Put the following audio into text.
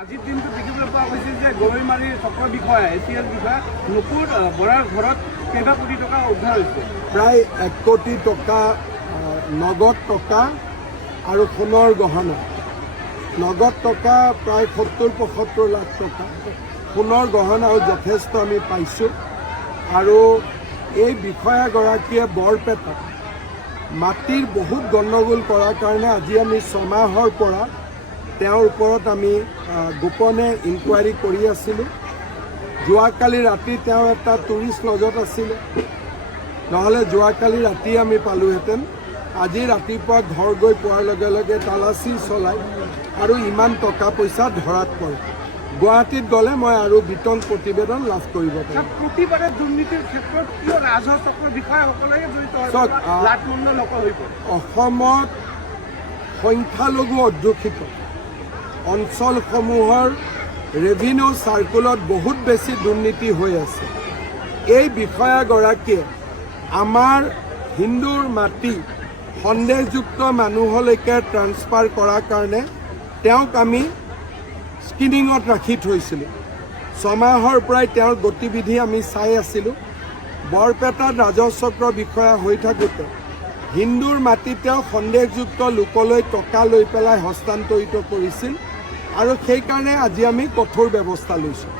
আজিৰ দিনটো দেখিবলৈ পোৱা গৈছিল যে গৰৈমাৰীৰ চক্ৰ বিষয়া এছিএল বিষয়া নুপুৰ বৰাৰ ঘৰত কেইবা কোটি টকা উদ্ধাৰ হৈছে। প্ৰায় 1 কোটি টকা নগদ টকা আৰু সোণৰ গহনা। নগদ টকা প্ৰায় 70-75 লাখ টকা, সোণৰ গহনাও যথেষ্ট আমি পাইছোঁ। আৰু এই বিষয়াগৰাকীয়ে বৰপেটাত মাটিৰ বহুত গণ্ডগোল কৰাৰ কাৰণে আজি আমি 6 মাহৰ পৰা তেওঁৰ ওপৰত আমি গোপনে ইনকুৱাৰী কৰি আছিলোঁ। যোৱাকালি ৰাতি তেওঁ এটা টুৰিষ্ট লজত আছিলে, নহ'লে যোৱাকালি ৰাতি আমি পালোহেঁতেন। আজি ৰাতিপুৱা ঘৰ গৈ পোৱাৰ লগে লগে তালাচী চলাই আৰু ইমান টকা পইচা ধৰাত পৰে। গুৱাহাটীত গ'লে মই আৰু বিতং প্ৰতিবেদন লাভ কৰিব পাৰিম। প্ৰতিবাৰে দুৰ্নীতিৰ ক্ষেত্ৰত কিয় ৰাজহ চক্ৰৰ বিষয়াসকলেহে জড়িত হৈ পৰে? অসমত সংখ্যালঘু অধ্যুষিত অঞ্চলসমূহৰ ৰেভিনিউ চাৰ্কুলত বহুত বেছি দুৰ্নীতি হৈ আছে। এই বিষয়াগৰাকীয়ে আমাৰ হিন্দুৰ মাটি সন্দেহযুক্ত মানুহলৈকে ট্ৰান্সফাৰ কৰাৰ কাৰণে তেওঁক আমি স্ক্ৰিনিঙত ৰাখি থৈছিলোঁ। 6 মাহৰ পৰাই তেওঁৰ গতিবিধি আমি চাই আছিলোঁ। বৰপেটাত ৰাজহ চক্ৰ বিষয়া হৈ থাকোঁতে হিন্দুৰ মাটি তেওঁ সন্দেহযুক্ত লোকলৈ টকা লৈ পেলাই হস্তান্তৰিত কৰিছিল আৰু সেইকাৰণে আজি আমি কঠোৰ ব্যৱস্থা লৈছোঁ।